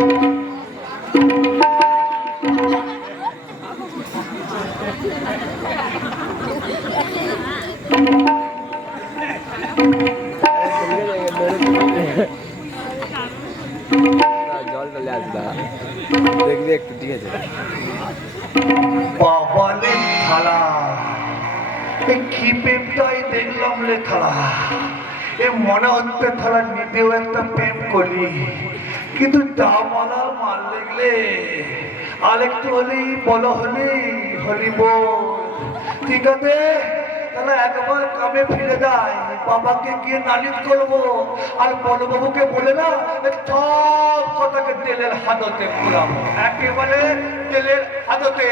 জল টলে আসবে দেখবি একটু ঠিক দেখলাম রে থালা এ মনে হচ্ছে থালা নিতেও একটা প্রেম করি। কিন্তু দামালা মাল দেখলে আরেকটু হলেই, বলো হলেই হলি বল। ঠিক আছে? একবার ফিরে যায় বাবাকে গিয়ে আর বলে না একেবারে তেলের হাততে।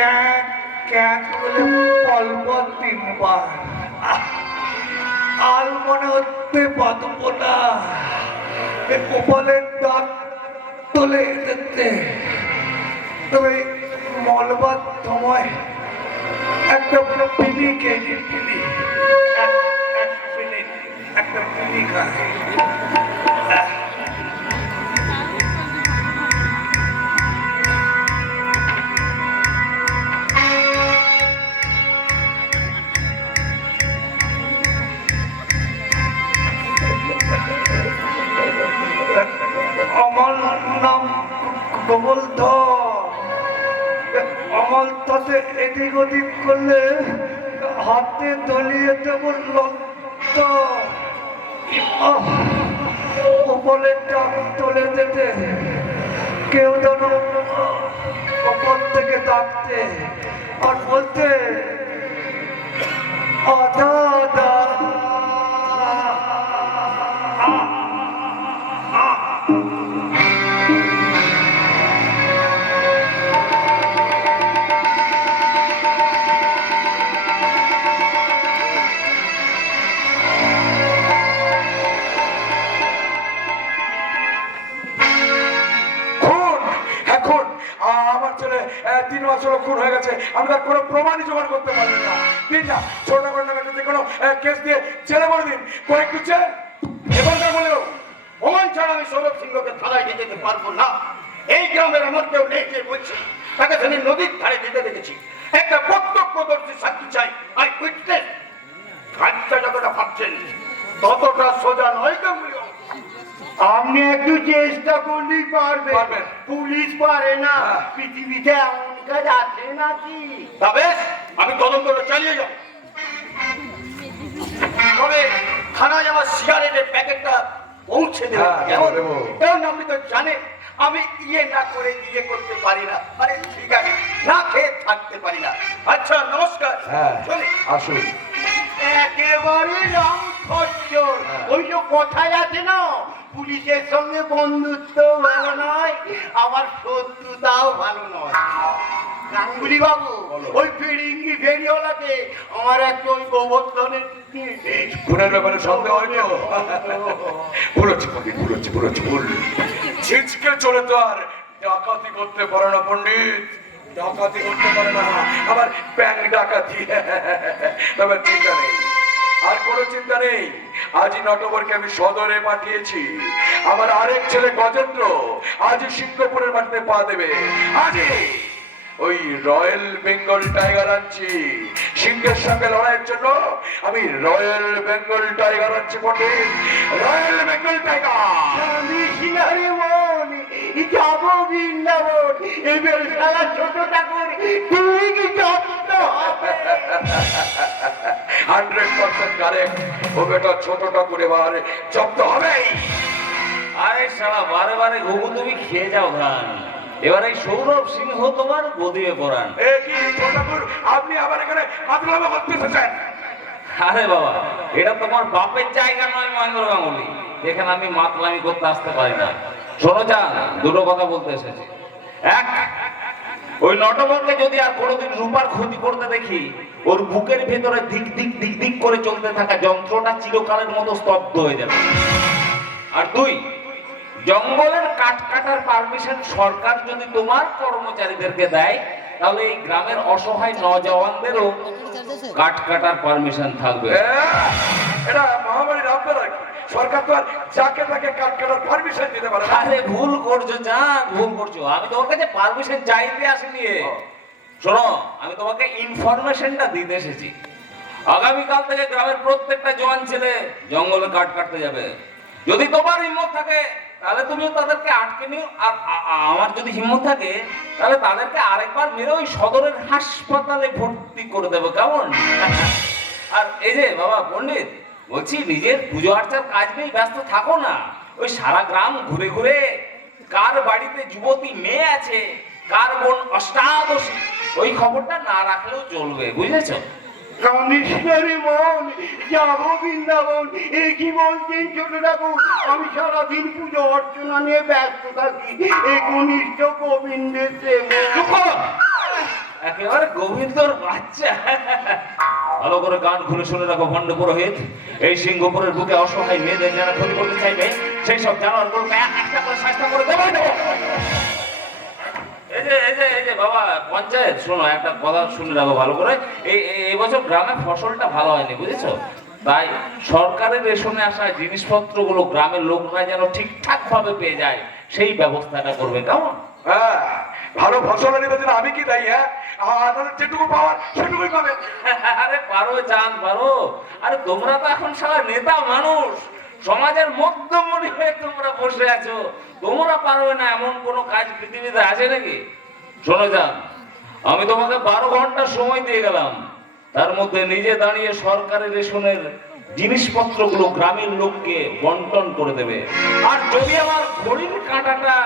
ক্যাক ক্যাক বলে আর মনে হচ্ছে বাঁধবো না কপালের দাগ তোলে যেতে মলবার সময় একটা পিলি এক একটা পিলি খাই। যেতে কেউ যেন কপাল থেকে ডাকতে আর বলতে আদা তিন হলো খুন হয়ে গেছে। আমি তার কোনো প্রমাণই জোগাড় করতে পারছি না। দিন না ছোট ঘটনা যে কোনো কেস দিয়ে ছেলে বলে দিন। কয়েকটু এখনকার বলেও প্রমাণ ছাড়া আমি সৌরভ সিংহকে থানায় নিয়ে যেতে পারব না। এই গ্রামের কেউ নেই যে বলছি তাকে সেদিন নদীর ধারে যেতে দেখেছি। একটা প্রত্যক্ষদর্শী সাক্ষী চাই আই উইটনেস। যতটা ভাবছেন ততটা সোজা নয় কেমন আপনি একটু চেষ্টা করলেই পারবেন। পারবেন। পুলিশ পারে না হ্যাঁ। পৃথিবীতে এমন কাজ আছে নাকি তা আমি তদন্তটা চালিয়ে যাব। তবে থানায় আমার সিগারেটের প্যাকেটটা পৌঁছে দেবো। হ্যাঁ। কারণ আপনি তো জানেন আমি ইয়ে না করে ইয়ে করতে পারি না। আরে ঠিক আছে না খেয়ে থাকতে পারি না। আচ্ছা নমস্কার। হ্যাঁ চলি আসুন। একেবারে রং খচ্চর হ্যাঁ। ওই যে কথায় আছে না পুলিশের সঙ্গে বন্ধুত্ব ভালো নয় আবার শত্রুতাও ভালো নয়। গাঙ্গুলি বাবু ওই ফিরিঙ্গি ফেরিওয়ালাকে আমার একটা ওই গোবর্ধনের খুনের ব্যাপারে সন্দেহ হয় তো? বলেছি পণ্ডিত বলেছি বলেছি ভুল ছিচকে চলে তো আর ডাকাতি করতে পারে না পণ্ডিত। ডাকাতি করতে পারে না। আবার ব্যাংক ডাকাতি। তবে চিন্তা নেই। আর কোনো চিন্তা নেই। আজই নটবরকে আমি সদরে পাঠিয়েছি। আমার আরেক ছেলে গজেন্দ্র আজই সিংহপুরের মাটিতে পা দেবে। আজই ওই রয়্যাল বেঙ্গল টাইগার আনছি। সিংহের সঙ্গে লড়াইয়ের জন্য আমি রয়্যাল বেঙ্গল টাইগার আনছি পণ্ডিত রয়্যাল বেঙ্গল টাইগার। আমি সিনারে মন যাব বৃন্দাবন। এবার খেলা ছোট ঠাকুর তুই কি হবে? Hundred percent correct. ও বেটা জব্দ হবেই। আরে শালা বারে বারে ঘুঘু তুমি খেয়ে যাও ধান এবার এই সৌরভ সিংহ তোমার গদিয়ে পড়ান আপনি আবার এখানে আদলামা করতে এসেছেন আরে বাবা এটা তোমার বাপের জায়গা নয় মহেন্দ্র গাঙ্গুলি। এখানে আমি মাতলামি করতে আসতে পারি না। শোনো যান দুটো কথা বলতে এসেছি। এক ওই নটবরকে যদি আর কোনোদিন রূপার ক্ষতি করতে দেখি ওর বুকের ভেতরে দিক দিক দিক দিক করে চলতে থাকা যন্ত্রটা চিরকালের মতো স্তব্ধ হয়ে যাবে। আর দুই জঙ্গলের কাঠ কাটার পারমিশন সরকার যদি তোমার কর্মচারীদেরকে দেয় তাহলে এই গ্রামের অসহায় নজওয়ানদেরও কাঠ কাটার পারমিশন থাকবে। হ্যাঁ, এটা মহামারীর আপনারা সরকার তো আর যাকে তাকে কাট কাটার পারমিশন দিতে পারে আরে ভুল করছ জান ভুল করছ। আমি তোমার কাছে পারমিশন চাইতে আসিনি। শোনো আমি তোমাকে ইনফরমেশনটা দিতে এসেছি। আগামীকাল থেকে গ্রামের প্রত্যেকটা জওয়ান ছেলে জঙ্গলে কাঠ কাটতে যাবে। যদি তোমার হিম্মত থাকে তাহলে তুমিও তাদেরকে আটকে নিও। আর আমার যদি হিম্মত থাকে, তাহলে তাদেরকে আরেকবার মেরে ওই সদরের হাসপাতালে ভর্তি করে দেবো, কেমন? আর এই যে বাবা পণ্ডিত, বলছি নিজের পুজো আর্চার কাজ নিয়ে ব্যস্ত থাকো না। ওই সারা গ্রাম ঘুরে ঘুরে কার বাড়িতে যুবতী মেয়ে আছে, কার বোন অষ্টাদশী, ওই খবরটা না রাখলেও চলবে, বুঝেছ? এ আমি পুজো অর্চনা নিয়ে। একেবারে গোবিন্দর বাচ্চা। ভালো করে গান খুলে শুনে রাখো ভণ্ড পুরোহিত এই সিংহপুরের বুকে অসহায় মেয়েদের যারা ক্ষতি করতে চাইবে, সেই সব জানোয়ারগুলোকে এক একটা করে করে বাবা পঞ্চায়েত শোনো একটা কথা শুনে রাখো ভালো করে। এই বছর গ্রামে ফসলটা ভালো হয়নি বুঝেছ? তাই সরকারের রেশনে আসা জিনিসপত্রগুলো গ্রামের লোকরা যেন ঠিকঠাক ভাবে পেয়ে যায় সেই ব্যবস্থাটা করবে কেমন? হ্যাঁ ভালো ফসল আমি কি হ্যাঁ? আপনাদের যেটুকু পাওয়ার সেটুকুই পাবেন আরে পারো চাঁদ পারো। আরে তোমরা তো এখন সারা নেতা মানুষ। সমাজের মধ্যমণি হয়ে তোমরা বসে আছো। তোমরা পারবে না এমন কোনো কাজ পৃথিবীতে আছে নাকি? শোনো যান। আমি তোমাকে বারো ঘণ্টা সময় দিয়ে গেলাম। তার মধ্যে নিজে দাঁড়িয়ে সরকারের রেশনের জিনিসপত্রগুলো গ্রামের লোককে বন্টন করে দেবে। আর যদি আমার ঘড়ির কাঁটাটা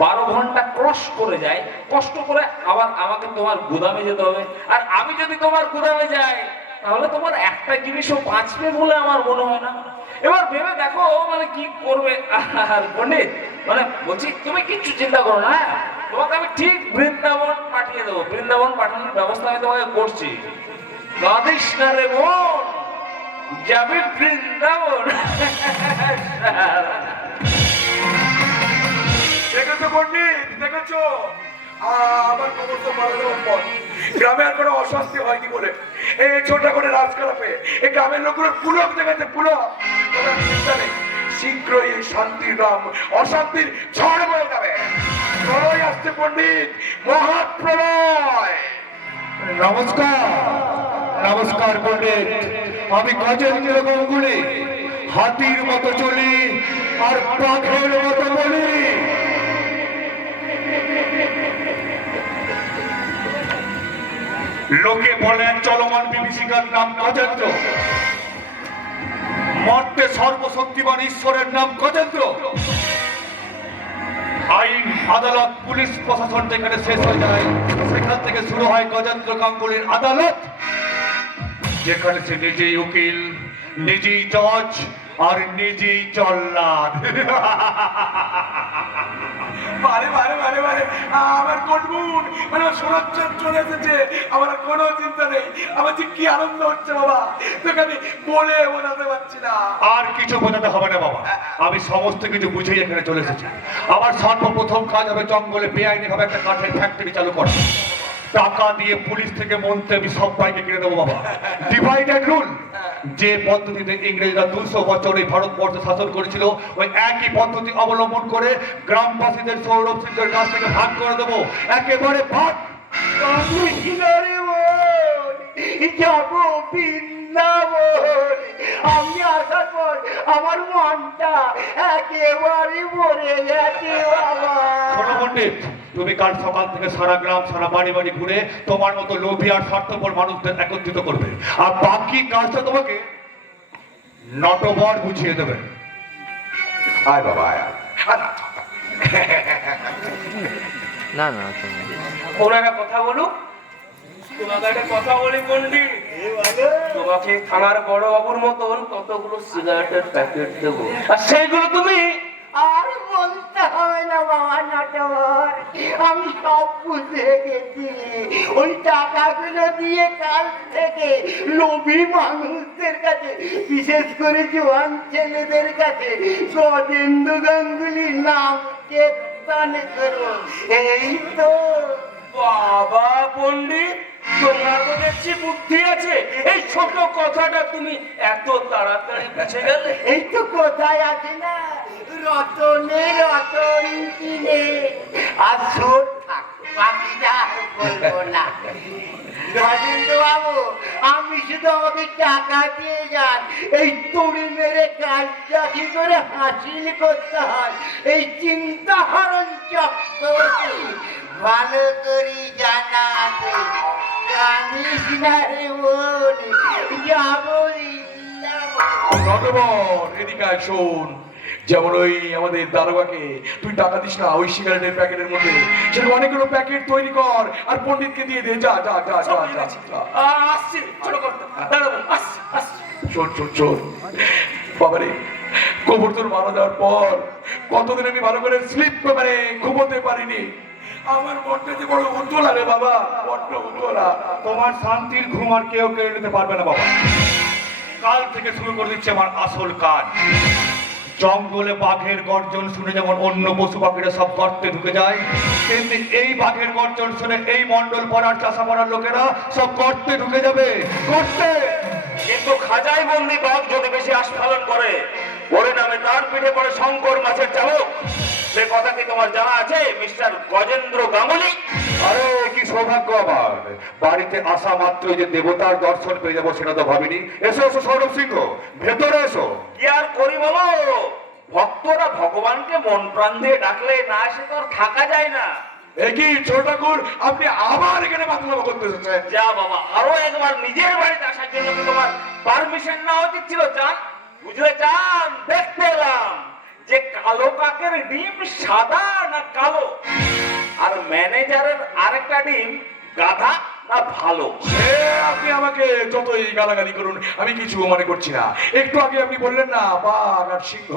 বারো ঘণ্টা ক্রস করে যায়, কষ্ট করে আবার আমাকে তোমার গুদামে যেতে হবে। আর আমি যদি তোমার গুদামে যাই, তাহলে তোমার একটা জিনিসও বাঁচবে বলে আমার মনে হয় না। এবার ভেবে দেখো মানে কি করবে? আর পণ্ডিত মানে বলছি, তুমি কিচ্ছু চিন্তা করো না হ্যাঁ? তোমাকে আমি ঠিক বৃন্দাবন পাঠিয়ে দেবো। বৃন্দাবন পাঠানোর ব্যবস্থা আমি তোমাকে করছি। যাবে বৃন্দাবন। দেখেছ দেখেছ? গ্রামে আর কোনো অস্বস্তি হয়নি বলে। এই ছোটা করে রাজ এই গ্রামের লোকগুলোর পুলক দেখেছে, পুলক। শীঘ্রই শান্তির নাম অশান্তির ঝড় বয়ে যাবে। আসছে পণ্ডিত, মহাপ্রলয়। নমস্কার নমস্কার পণ্ডিত। আমি গজেন্দ্র গঙ্গুলি, হাতির মতো চলি আর পাখের মতো বলি। লোকে বলেন, চলমান বিভীষিকার নাম গজেন্দ্র। মর্তে সর্বশক্তিমান ঈশ্বরের নাম গজেন্দ্র। আইন, আদালত, পুলিশ প্রশাসন যেখানে শেষ হয়ে যায়, সেখান থেকে শুরু হয় গজেন্দ্র গাঙ্গুলির আদালত, যেখানে সে নিজেই উকিল, নিজেই জজ আর নিজেই জল্লাদ বারে বারে বারে বারে। আমার মানে? চলে এসেছে। আমার কোনো চিন্তা নেই। আমার যে কি আনন্দ হচ্ছে বাবা? তোকে আমি বলে বোঝাতে পারছি না। আর কিছু বোঝাতে হবে না বাবা। আমি সমস্ত কিছু বুঝেই এখানে চলে এসেছি। আমার সর্বপ্রথম কাজ হবে জঙ্গলে বেআইনি ভাবে একটা কাঠের ফ্যাক্টরি চালু করা। টাকা দিয়ে পুলিশ থেকে মন্ত্রী আমি সবাইকে কিনে দেবো বাবা। ডিভাইডেড রুল যে পদ্ধতিতে ইংরেজরা দুশো বছর এই ভারতবর্ষ শাসন করেছিল, ওই একই পদ্ধতি অবলম্বন করে গ্রামবাসীদের সৌরভ সিংহের কাছ থেকে ভাগ করে দেবো। একেবারে ভাগ। আমি আসার পর আমার মনটা একেবারে ভরে গেছে বাবা। তুমি কাল সকাল থেকে সারা গ্রাম সারা বাড়ি বাড়ি ঘুরে তোমার মতো লোভী আর স্বার্থপর মানুষদের একত্রিত করবে। আর বাকি কাজটা তোমাকে নটবর বুঝিয়ে দেবে। আয় বাবা আয় না। না একটা কথা বলুক? তোমাকে একটা কথা বলি পন্ডিত তোমাকে থানার বড় বাবুর মতন কতগুলো সিগারেটের প্যাকেট দেবো। আর সেইগুলো তুমি বলতে হবে না বাবা নটবর আমি সব বুঝে গেছি। ওই টাকাগুলো দিয়ে কাল থেকে লোভী মানুষদের কাছে বিশেষ করে জোয়ান ছেলেদের কাছে গজেন্দ্র গাঙ্গুলির নাম কেতনে করব এই তো। বাবা পণ্ডিত তোমার তো দেখছি বুদ্ধি আছে। এই ছোট কথাটা তুমি এত তাড়াতাড়ি বুঝে গেলে? এই তো কোথায় আছে না। আমি শুধু আমাকে টাকা দিয়ে যান। এই তুড়ি মেরে কাজটা কি করে হাসিল করতে হয়? এই চিন্তা হরণ চক্রবর্তী, ভালো করে জানা আছে না রে বোন যাব নটবর এদিকে শোন যেমন ওই আমাদের দারোগাকে তুই টাকা দিস না ওই সিগারেটের প্যাকেটের মধ্যে। সেরকম অনেকগুলো প্যাকেট তৈরি কর আর পণ্ডিতকে দিয়ে দে যা যা যা যা যা আসছি আসছি আসছি। শোন শোন শোন। বাবারে গোবর তোর মারা যাওয়ার পর কতদিন আমি ভালো করে স্লিপ মানে ঘুমোতে পারিনি। আমার মনটা যে বড় উজ্জ্বলা রে বাবা। বড্ড উজ্জ্বলা। তোমার শান্তির ঘুম আর কেউ কেড়ে নিতে পারবে না বাবা। কাল থেকে শুরু করে দিচ্ছে আমার আসল কাজ। জঙ্গলে বাঘের গর্জন শুনে যেমন অন্য পশু পাখিরা সব গর্তে ঢুকে যায়, তেমনি এই বাঘের গর্জন শুনে এই মন্ডল পাড়ার চাষা পাড়ার লোকেরা সব গর্তে ঢুকে যাবে। গর্তে! কিন্তু খাজাই বন্দি বাঘ যদি বেশি আস্ফালন করে, ওরে নামে তার পিঠে পড়ে শঙ্কর মাছের চালক। সে কথা কি তোমার জানা আছে, মিস্টার গজেন্দ্র গাঙ্গুলি? আরে কি সৌভাগ্য আমার। বাড়িতে আসা মাত্র যে দেবতার দর্শন পেয়ে যাব সেটা তো ভাবিনি। এসো এসো সৌরভ সিংহ ভেতরে এসো। কি আর করি বলো? ভক্তরা ভগবানকে মন প্রাণ দিয়ে ডাকলে না এসে তো আর থাকা যায় না। একই ছোট ঠাকুর আপনি আবার এখানে মাতলামো করতে এসেছেন? যা বাবা আরও একবার নিজের বাড়িতে আসার জন্য কি তোমার পারমিশন নেওয়া উচিত ছিল। চান বুঝলে চান দেখতে এলাম যে কালো কাকের ডিম সাদা না কালো? আর ম্যানেজারের আরেকটা ডিম গাধা না ভালো? আপনি আমাকে যতই গালাগালি করুন, আমি কিছু মনে করছি না। একটু আগে আপনি বললেন না, বাঘ আর সিংহ,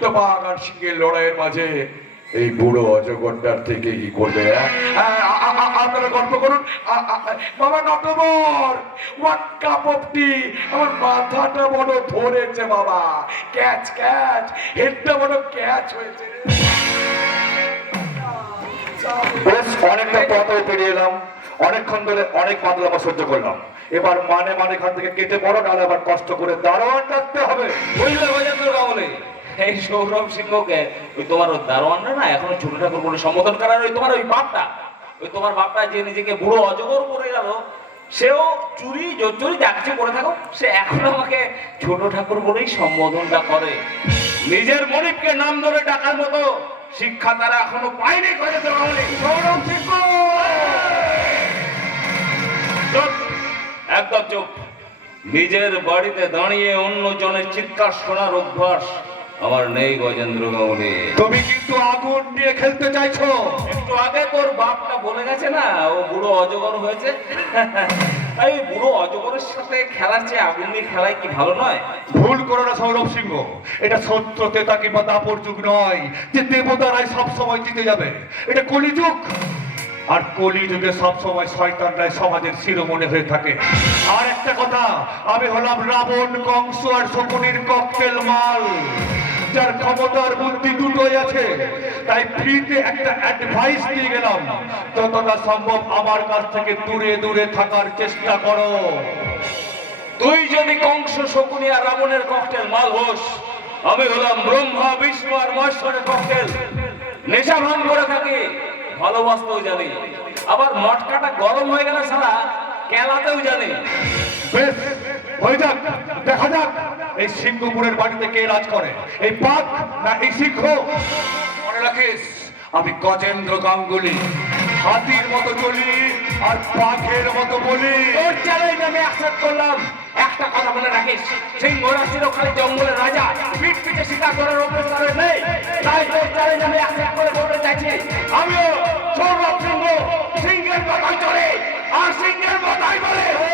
তো বাঘ আর সিংহের লড়াইয়ের মাঝে এই বুড়ো থেকে কি করবে হ্যাঁ? আপনারা গল্প করুন। বাবা, নটবর ওয়ান কাপ টি আমার মাথাটা বড় ধরেছে বাবা। Catch catch. হেডটা বড় ক্যাচ হয়েছে। বেশ, অনেকটা পথও পেরিয়ে এলাম। অনেকক্ষণ ধরে অনেক বাদলামা সহ্য করলাম। এবার মানে মানে এখান থেকে কেটে পড়ো নাহলে আবার কষ্ট করে দারোয়ান ডাকতে হবে। বুঝলে গজেন্দ্র গাঙ্গুলি এই সৌরভ সিংহকে ওই তোমার ওই দারোয়ানরা না এখনও ছোট ঠাকুর বলে সম্বোধন করার ওই তোমার ওই বাপটা, ওই তোমার বাপটা যে নিজেকে বুড়ো অজগর করে গেল, সেও চুরি জোচুরি যা কিছু করে থাকো সে এখন আমাকে ছোট ঠাকুর বলেই সম্বোধনটা করে। নিজের মনিবকে নাম ধরে ডাকার মতো শিক্ষা তারা এখনও পায়নি চুপ একদম চুপ। নিজের বাড়িতে দাঁড়িয়ে অন্য জনের চিৎকার শোনার অভ্যাস আমার নেই গজেন্দ্র গাঙ্গুলি তুমি কিন্তু আগুন নিয়ে খেলতে চাইছো। একটু আগে তোর বাপটা বলে গেছে না ও বুড়ো অজগর হয়েছে। এই বুড়ো অজগরের সাথে খেলার চেয়ে আগুন দিয়ে খেলাই কি ভালো নয়? ভুল করো না সৌরভ সিংহ। এটা সত্য, তেতা কিংবা দাপর যুগ নয় যে দেবতারাই সব সময় জিতে যাবে। এটা কলিযুগ। আর কলিযুগে সব সময় শয়তানরাই সমাজের শিরোমণি হয়ে থাকে। আর একটা কথা, আমি হলাম রাবণ, কংস আর শকুনির ককটেল মাল। যার ক্ষমতার বুদ্ধি দুটোই আছে, তাই ফ্রিতে একটা অ্যাডভাইস দিয়ে গেলাম, যতটা সম্ভব আমার কাছ থেকে দূরে দূরে থাকার চেষ্টা করো। তুই যদি কংস শকুনি আর রাবণের ককটেল মাল হোস আমি হলাম ব্রহ্মা, বিষ্ণু আর মহেশ্বরের ককটেল নেশা ভান করে থাকি, ভালোবাসতেও জানি। আবার মটকাটা গরম হয়ে গেলে সারা কেলাতেও জানি। বেশ হয়ে যাক, দেখা যাক এই সিংহপুরের বাড়িতে কে রাজ করে। এই পাক না এই সিংহ? মনে রাখিস, আমি গজেন্দ্র গাঙ্গুলি, হাতির মতো চলি আর পাখের মতো বলি। চ্যালেঞ্জ আমি অ্যাকসেপ্ট করলাম। একটা কথা বলে রাখিস সিংহরা ছিল খালি জঙ্গলের রাজা। পিঠ পিঠে শিকার করার অভ্যেস নেই। তাই তোর চ্যালেঞ্জ আমি অ্যাকসেপ্ট করে বলতে চাইছি। আমিও সৌরভ সিংহ, সিংহের কথাই চলে, আর সিংহের মাথায় বলে।